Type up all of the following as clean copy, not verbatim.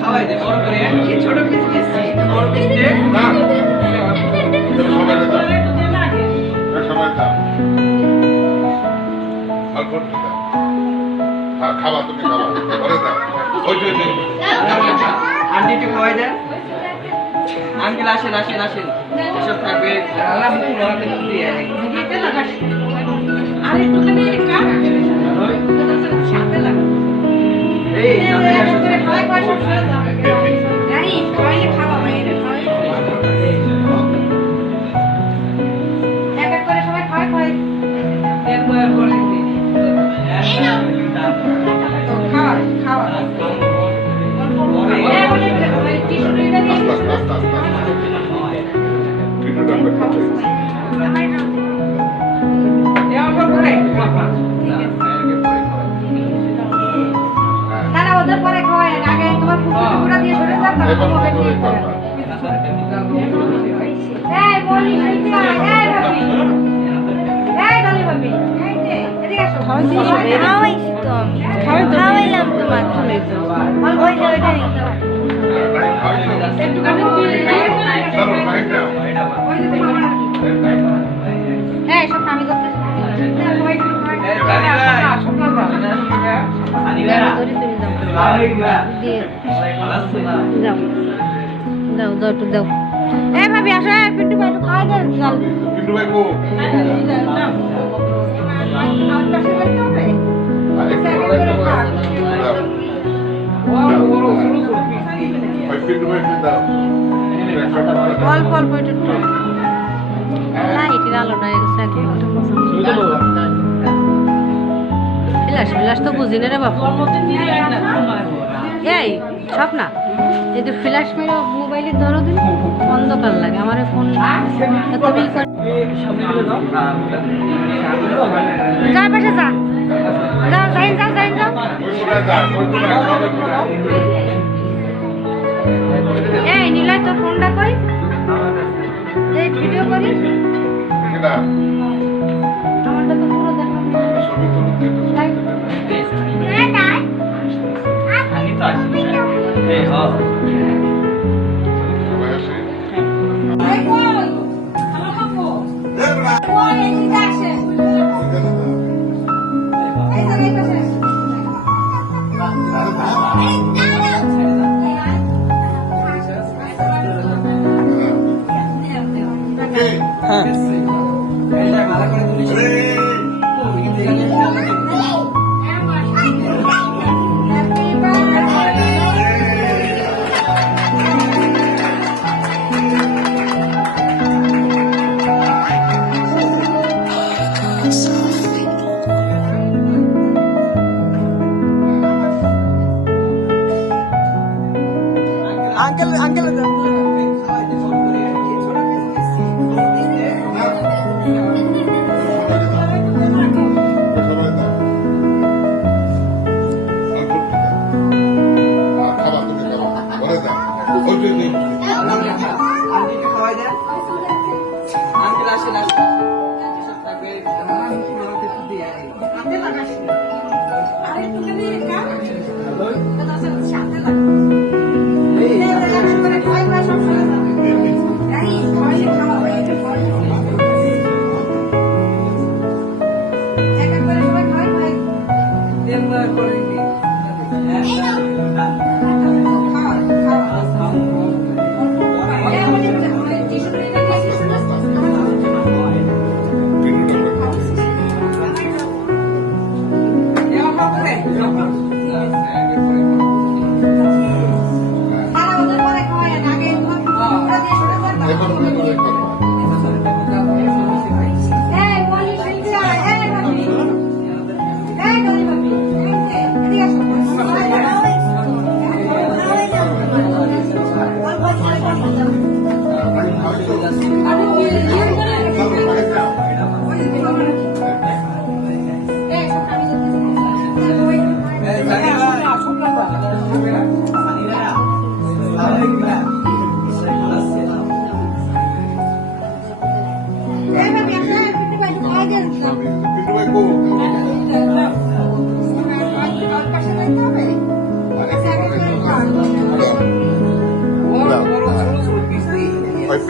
খাওয়াই দে বড় করে ছোট পিস দিচ্ছি বড় পিস দে খাওয়া তুমি খাওয়া আন্টি একটু খাওয়াই দেন আঙ্কেল আসেন আসেন আসেন এসব থাকবে খাওয়াইলাম তোমার সব আমি করতে দাও দাও একটু দাও এ ভাবি আসো পিন্টু ভাই একটু খাওয়া দেন জল পিন্টু ভাই কো অল্প অল্প একটু লাইটের আলোটা ফ্ল্যাশ ফ্ল্যাশ তো বুঝি না রে বাবা এই সব না যদি ফ্ল্যাশ মেরে মোবাইলে ধরো দিন অন্ধকার লাগে আমার ফোন যা পাশে যা যাও যাই যাও যাই যাও এই নিলয় তোর ফোনটা কই ভিডিও করি আমারটা তো পুরো দেখো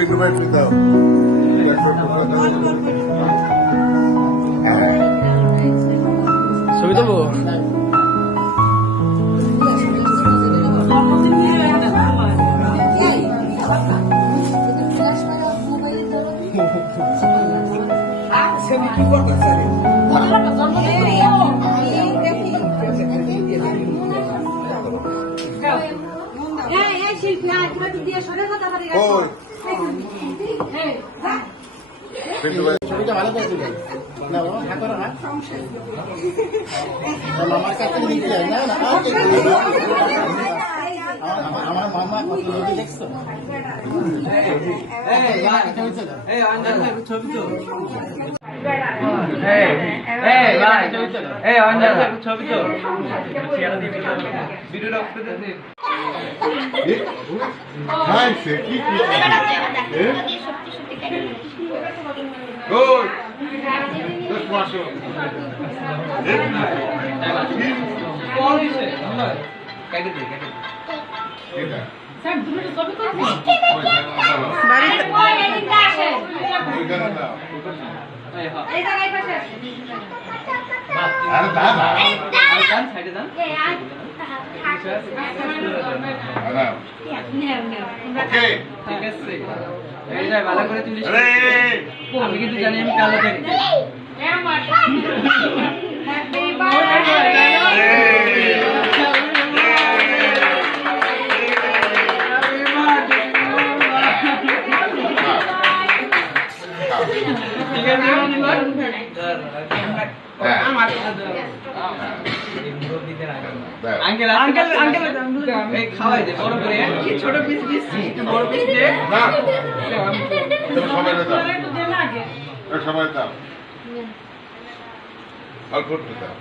পিন্টু ভাই একটু দাও ছবি দেবো ওই পিন্টু ভাই ছবিটা ভালো করে দিলেন না বাবা হাত করো না মামার কাছে নিতে হয় না না আমার মামা কত ছবি দেখছো ছবি তো ছবি তো ভিডিওটা হাই সে কি ওই দশ মাস কেটে দে কেটে দে আরে দাদা সাইডে যান ওকে ঠিক আছে এই যে ভালো করে তুলিস আরে আমি কিন্তু জানি আমি কালো থাকি ঠিক আছে আঙ্কেল আঙ্কেল আঙ্কেল এই খাওয়াই দে বড় করে কি ছোট পিস পিস একটু বড় পিস দে না সবাই দাও সবাই দাও অল্প একটু দাও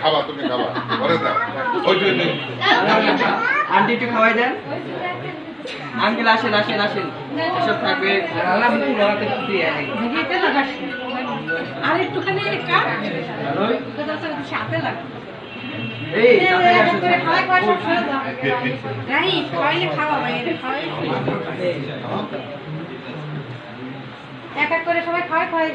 খাবা তুমি খাবা পরে দাও ওই আন্টি একটু খাওয়াই দেন আঙ্কেল আসেন আসেন আসেন এসব থাকবে আর একটুখানি কাট সাথে লাগে এই এক এক করে সবাই খাওয়াই খাওয়াই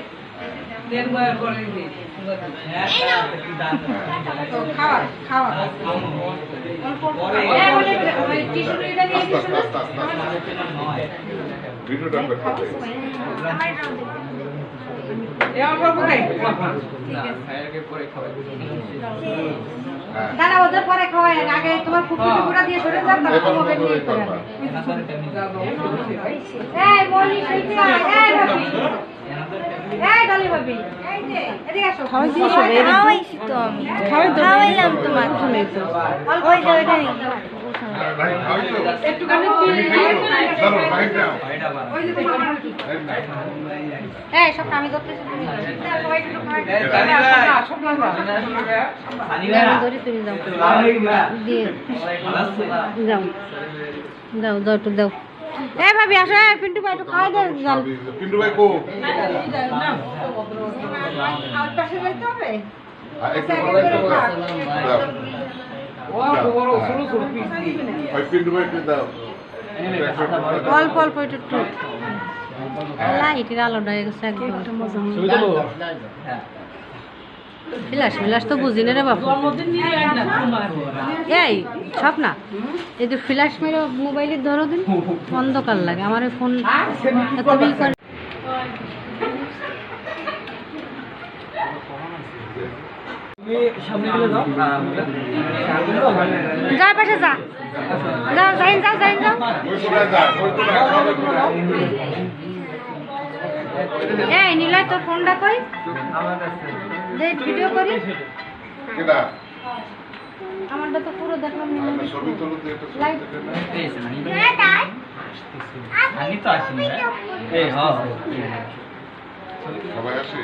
খাওয়া খাওয়া ভিডিওটা আমরা খাতে দাদা ওদের পরে খাওয়াই আগে তোমার ফুফু টুকুরা দিয়ে সরে যান তারপর মোবাইল নিয়ে করে এই মনি শিল্পী এই ভাবি এই ডালি ভাবি এই যে এদিকে আসো খাওয়াই দিয়েছো খাওয়াইছি তো আমি খাওয়াইলাম তোমার ওই যে ওইটা ভাই খাওয়াই তো একটুখানি চলো রাইট দাও ওই যে তোমার এই সব আমি করতেছি তুমি সবাই একটু খাওয়াই সব লাগবে ধরে তুমি দাও দিয়ে দাও দাও দাও একটু দাও এ ভাবি আসো পিন্টু ভাই একটু খাওয়াই দাও জল পিন্টু ভাই কো আর পাশে যাইতে হবে একটু ওই পিন্টু ভাই একটু দাও অল্প অল্প একটু একটু লাইটের আলোটা গেছে একদম বিলাস বিলাস তো বুঝি না রে বাবু এই সব না এই যে ফ্ল্যাশ মেরে মোবাইলে ধরো দিন অন্ধকার লাগে আমার ফোন এত বিল করে যা পাশে যা যাও যাইন যাও যাইন যাও ওই কোথায় যায় ওই কোথায় এই নিলয় তোর ফোনটা কই দে ভিডিও করি কেডা আমারটা তো পুরো দেখলাম না আমরা ছবি তুলো তো এটা লাইট আমি তো আসিনি এই হ্যাঁ সবাই আসে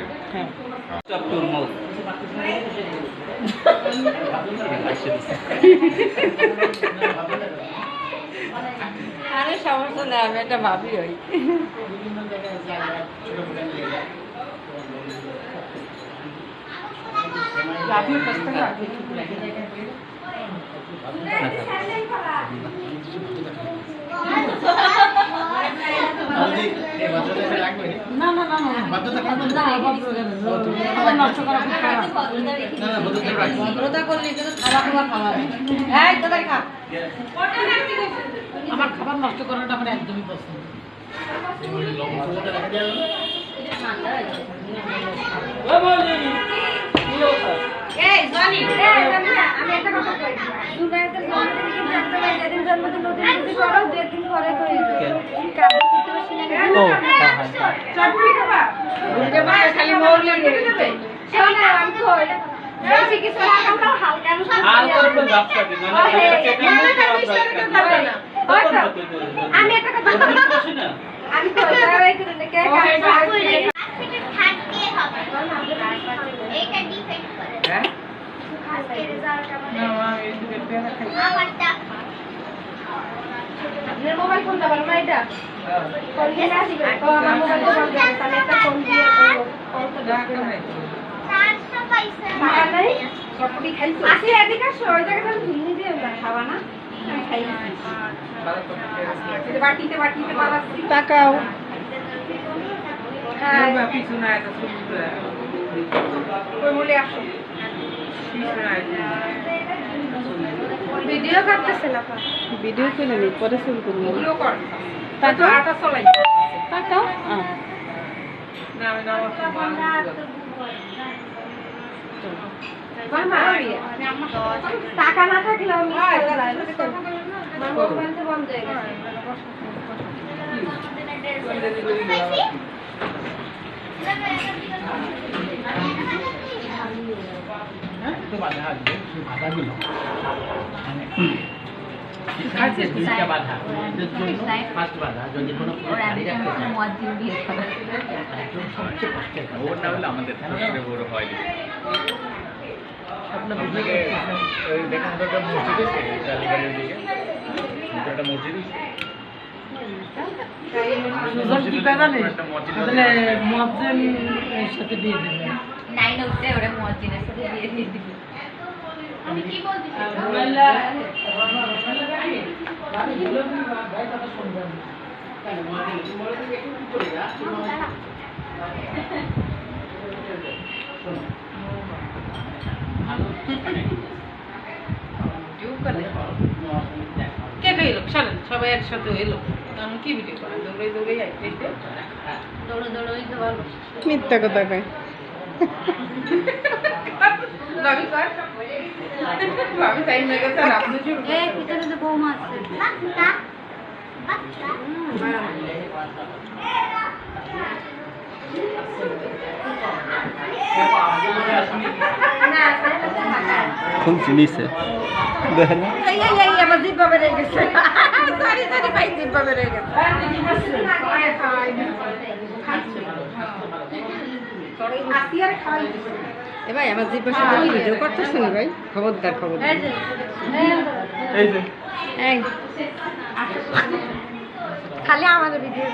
চপ্পল মত আরে সমস্যা নেই আমি একটা ভাবি হই লাভিও কষ্ট করে না না না নষ্ট করা খুব খারাপ। ভদ্রতা করলে কিন্তু খাবার খাবার খাওয়া এই তো খা। আমার খাবার নষ্ট করাটা আমার একদমই পছন্দ। এই জনি আমি একটা কথা কই জুনায়েদের জন্মদিন কিন্তু একটা ভাই যেদিন জন্মদিন ওদিন যদি করো দুই দিন পরে করে দিও তুমি কাজ করতে পারছিস না কেন চটপটি খাবা ওইটা ভাই খালি মৌরি দিতে শোনো আমি তো এটা বেশি কিছু না আমরা হালকা করে ব্যবসা দিন আমি একটা কথা আমি তো এটা রাই করে কে এইটা ডিফেক্ট করে হ্যাঁ আজকে রেজাল্টটা না আমি এই দিকে আমারটা আপনার মোবাইল ফোনটা ভালো না এটা ফোন দিয়ে আসবে তো আমার মোবাইলটা বন্ধ করে তাহলে একটা ফোন দিয়ে কল তো ডাকা নাই 400 পয়সা টাকা নাই সবই খাইছো আসি এদিকে আসো ওই জায়গাটা ঝুলনি দিয়ে খাওয়া না আমি খাই এই বাটিতে বাড়াচ্ছি টাকাও হ্যাঁ পিছু না এটা শুনতে ওই বলে আসো ভিডিও করতেছে না পা ভিডিও করে নি পরে ফোন করবো। ভিডিও কর তা তো আটা চলাই টাকাও না আমি না টাকা না থাকলে আমি মোবাইল তো বন্ধ হয়ে গেছে ওর না হলে আমাদের বড় হয় দেখেন একটা মসজিদ আছে টালিগঞ্জের দিকে একটা মসজিদ সাথে দিয়ে দেবেন। 9 উঠতে ওরে মুয়াজ্জিনের সাথে বিয়ে দিয়ে দিবি আমি কি বলছি কে কে এলো চলেন সবাই একসাথে এলো আমি কি ভিডিও করেন দৌড়ে দৌড়ে আইতে দৌড়ে দৌড়ে তো ভালো মিথ্যা কথা কয় ভাবি কর ভাবি টাইম হয়ে গেছে আর আপনি শুরু এই ভিতরে তো বৌমা আছে বাচ্চা বাচ্চা না সেটা তো থাকা কোন জিনিসে দেখেন এই আমার জিব্বা বেড়ে গেছে সরি ভাই জিব্বা বেড়ে গেছে এ ভাই আমার জিব্বা সাথে ভিডিও করতেছ না ভাই খবরদার খবরদার এই যে এই খালি আমার ভিডিও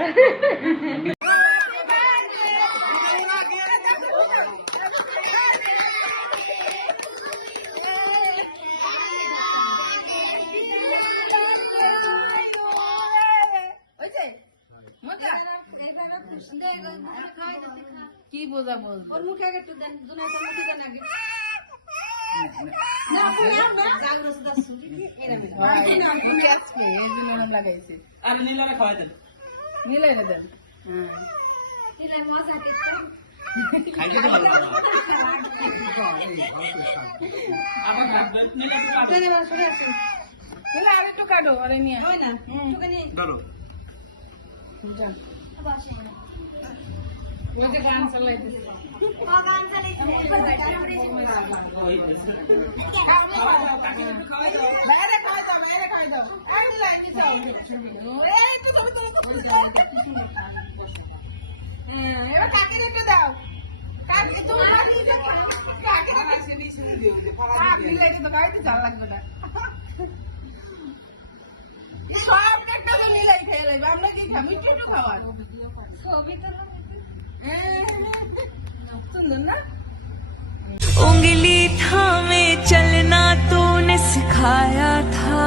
কি বোঝা বল ওর মুখে আগে একটু দেন জুনাইদের মুখে দেন আগে লাগাইছে আর নীলারে খাওয়াই দেন মিলাই না দেন মজা খাইতে তো ভালো না আবার নীলা আর একটু কাটো আরে নিয়ে ধরো গান চালাইতেছে ভগবান চালিয়েছে उंगली थामे चलना तूने सिखाया था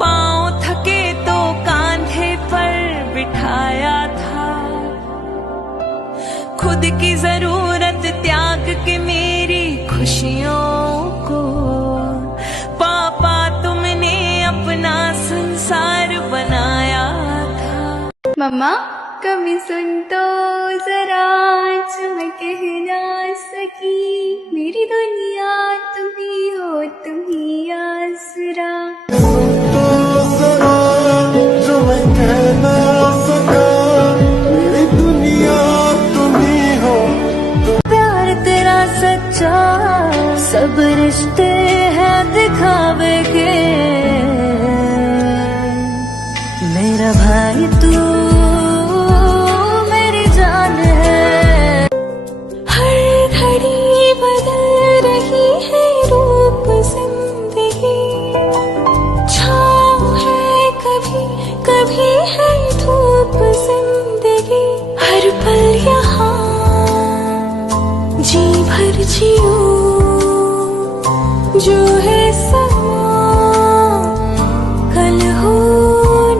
पाँव थके तो कांधे पर की जरूरत त्याग के मेरी खुशियों को पापा तुमने अपना संसार बनाया था। मम्मा कभी सुन तो जरा जो मैं कह ना सकी, मेरी दुनिया तुम ही हो, तुम ही आसरा। प्यार तेरा सच्चा, सब रिश्ते हैं दिखावे के, मेरा भाई तू मेरी जान है। हर घड़ी बदल रही है रूप जिंदगी, छाँव है कभी कभी है धूप जिंदगी, हर पल यहाँ जी भर जियो जो है समा, कल हो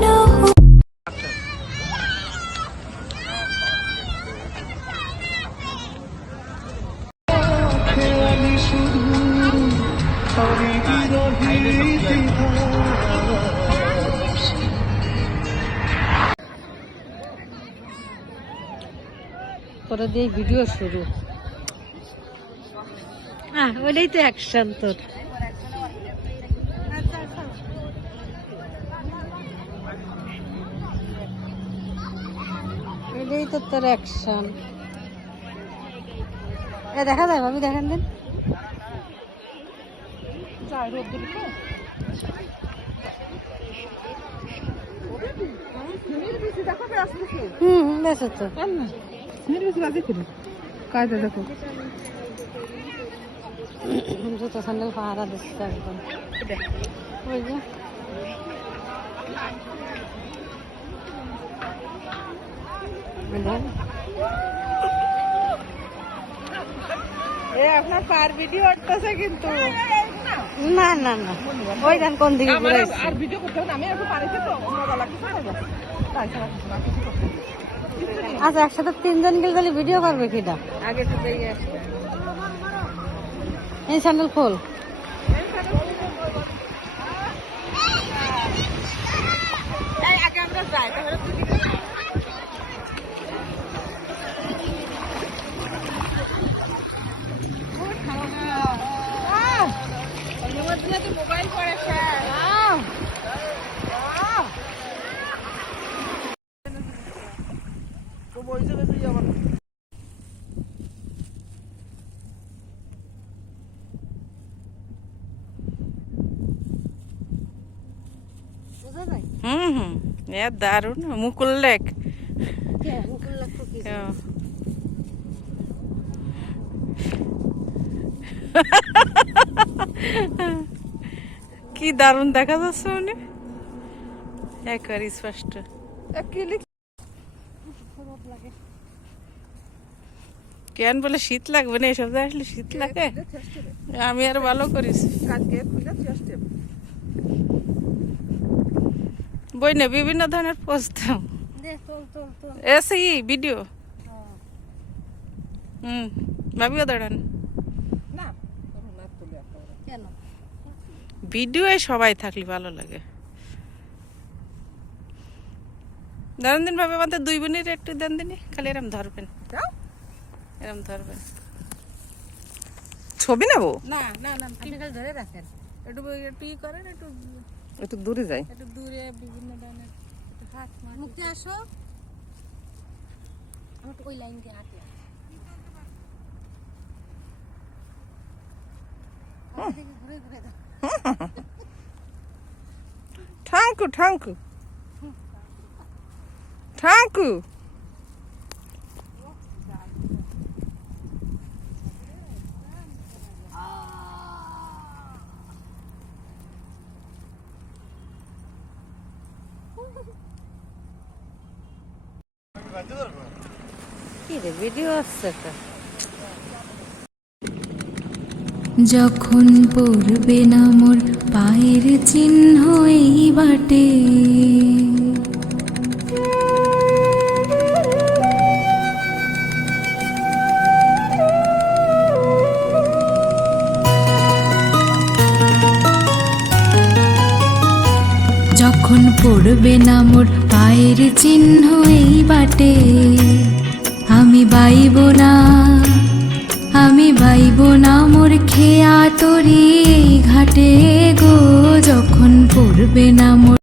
ना हो। পরে দিয়ে ভিডিও শুরু। হ্যাঁ ওইটাই তো অ্যাকশন তোর। এটাই তো তোর অ্যাকশন। এ দেখা যায় ভাবি, দেখান দেন। বেশ তো কায়দা দেখো, জুতো স্যান্ডেল পাহারা দিচ্ছে একদম। ওই যে আপনার পার ভিডিও করতেছে কিন্তু না না না, ওই দেন কোন দিকে ঘুরাইছে। আর ভিডিও করতে হবে, আমি একটু পারিছি তো মজা লাগছে। আচ্ছা একসাথে তিনজন গেলে তাহলে ভিডিও করবে কিনা? আগে তো বেরিয়ে আসবে। এই স্যান্ডেল খোল। আগে আমরা যাই তাহলে মোবাইল পড়ে দারুণ মুকুল লেক। কি দারুণ দেখা যাচ্ছে, মানে একবারে স্পষ্ট। কেন বলে শীত লাগবে না? এসব আসলে শীত লাগে, আমি আর ভালো করিস বই না বিভিন্ন ধরনের পোস্ট এসে ভিডিও। ভাবিও দাঁড়ান ভিডিও সবাই থাকলে ভালো লাগে। দাঁড়ান দিন ভাবে আমাদের দুই বোনের একটু দেন দিনই, খালি এরম ধরবেন, এরম ধরবেন। ছবি নেবো না না না, আপনি খালি ধরে রাখেন। একটু একটু ই করেন, একটু একটু দূরে যাই, একটু দূরে বিভিন্ন ধরনের হাত মুক্তি আসো, আমি ওই লাইন দিয়ে হাঁটি। ঘুরে ঘুরে দাও। ঠাঙ্কু ঠাঙ্কু ঠাঙ্কু। কি রে ভিডিও আসছে তো? যখন পড়বে না মোর পায়ের চিহ্ন এই বাটে, যখন পড়বে না মোর পায়ের চিহ্ন এই বাটে, আমি বাইব না, আমি বাইব না মোর খেয়া তরি এই ঘাটে গো, যখন পড়বে না মোর।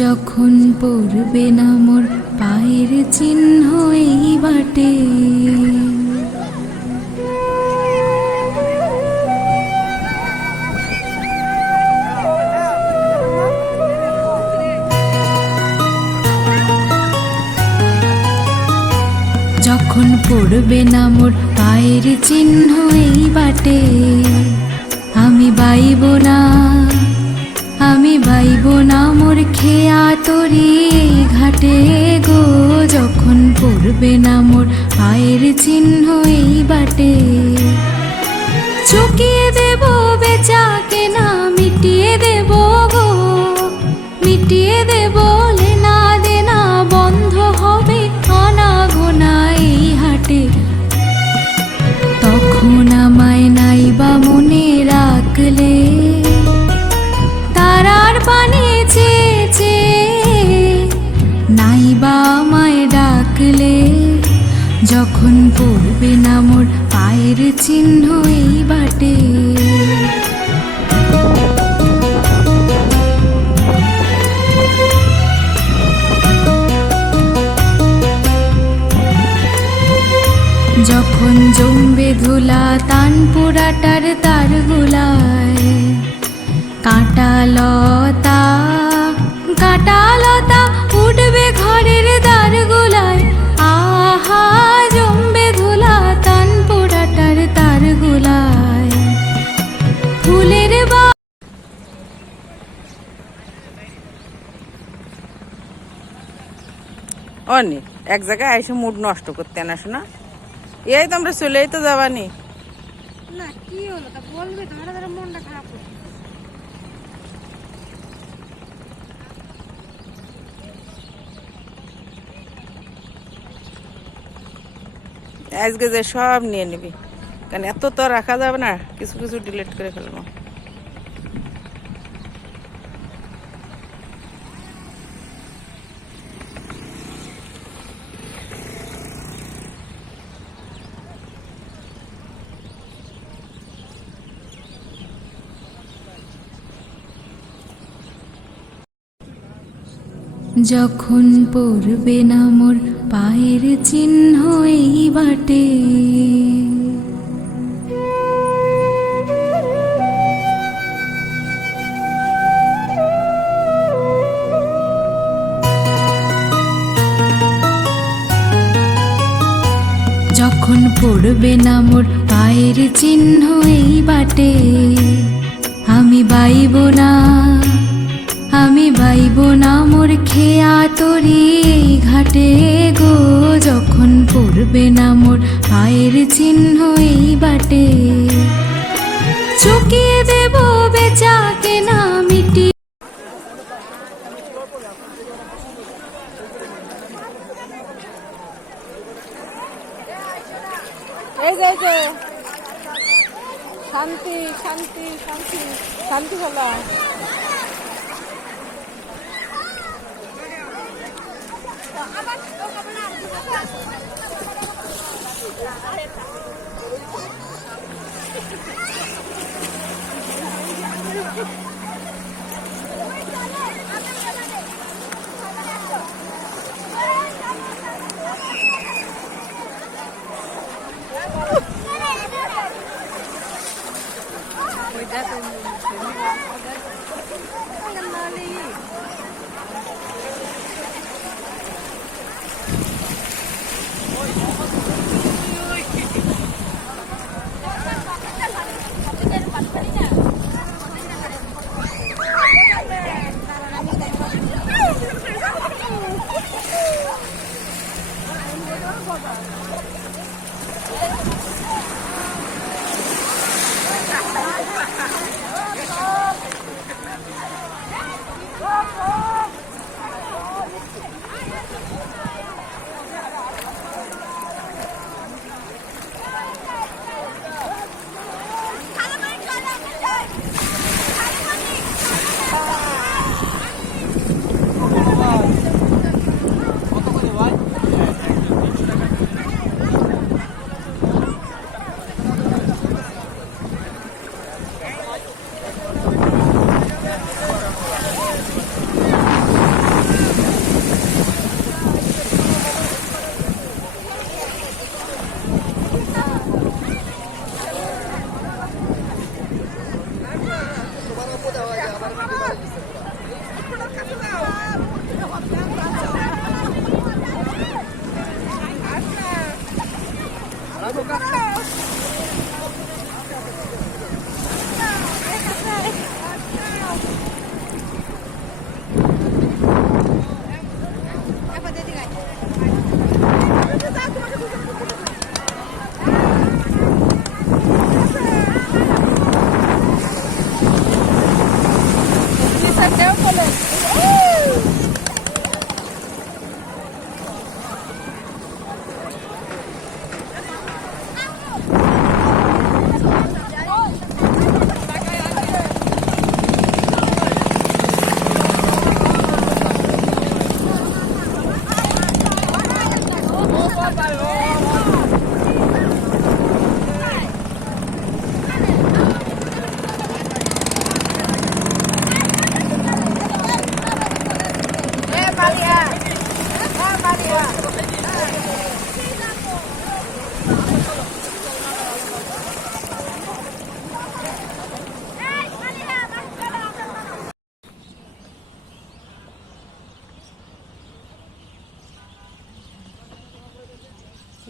যখন পড়বে না মোর পায়ের চিহ্ন এই বাটে, যখন পড়বে না মোর পায়ের চিহ্ন এই বাটে, আমি বাইব না, আমি বাইব না মোর খেয়া তরি এই ঘাটে গো, যখন পড়বে না মোর পায়ের চিহ্ন এই বাটে। চুকিয়ে দেব বেচা কেনা মিটিয়ে দেব গো, মিটিয়ে দেব লেনা দেনা, বন্ধ হবে আনা গোনা এই হাটে। তখন আমায় নাইবা মনে রাখলে, তারার পানে চেয়েছে নাইবা আমায় ডাকলে, যখন পড়বে না মোর পায়ের চিহ্ন এই বাটে। যখন জমবে ধুলা তানপুরাটার তার গুলায়, কাঁটালতা কাঁটালতা উঠবে ঘরের দ্বার গুলায়, আহা জমবে ধুলা তানপুরাটার তার গুলায়, ফুলের বা অনি এক জায়গায় এসে মুড নষ্ট করতে না শোনা, এই তো আমরা চলেই তো যাবানি। না কি হলো তা বলবে, তোমার মনটা খারাপ করছে। আজকে যে সব নিয়ে নিবি, কারণ এত তো রাখা যাবে না, কিছু কিছু ডিলিট করে ফেলবো। যখন পড়বে না মোর পায়ের চিহ্ন এই বাটে, যখন পড়বে না মোর পায়ের চিহ্ন এই বাটে, আমি বাইব না, আমি বাইব না মোর খেয়া তরি এই ঘাটে গো। যখন পড়বে না মোর পায়ের চিহ্ন এই বাটে, চুকিয়ে দেব বেচা কেনা মিটি। এই যে শান্তি শান্তি শান্তি শান্তি হলো।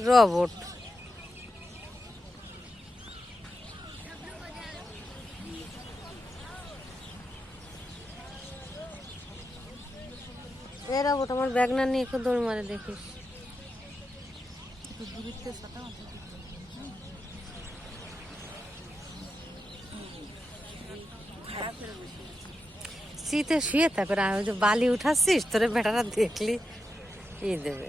রোবট এ রোবট আমার ব্যাগ না নিয়ে একটু দৌড় মারে দেখিস। শীতে শুয়ে থাকো, আর ওই যে বালি উঠাচ্ছিস তোরে বেটারা দেখলি ই দেবে।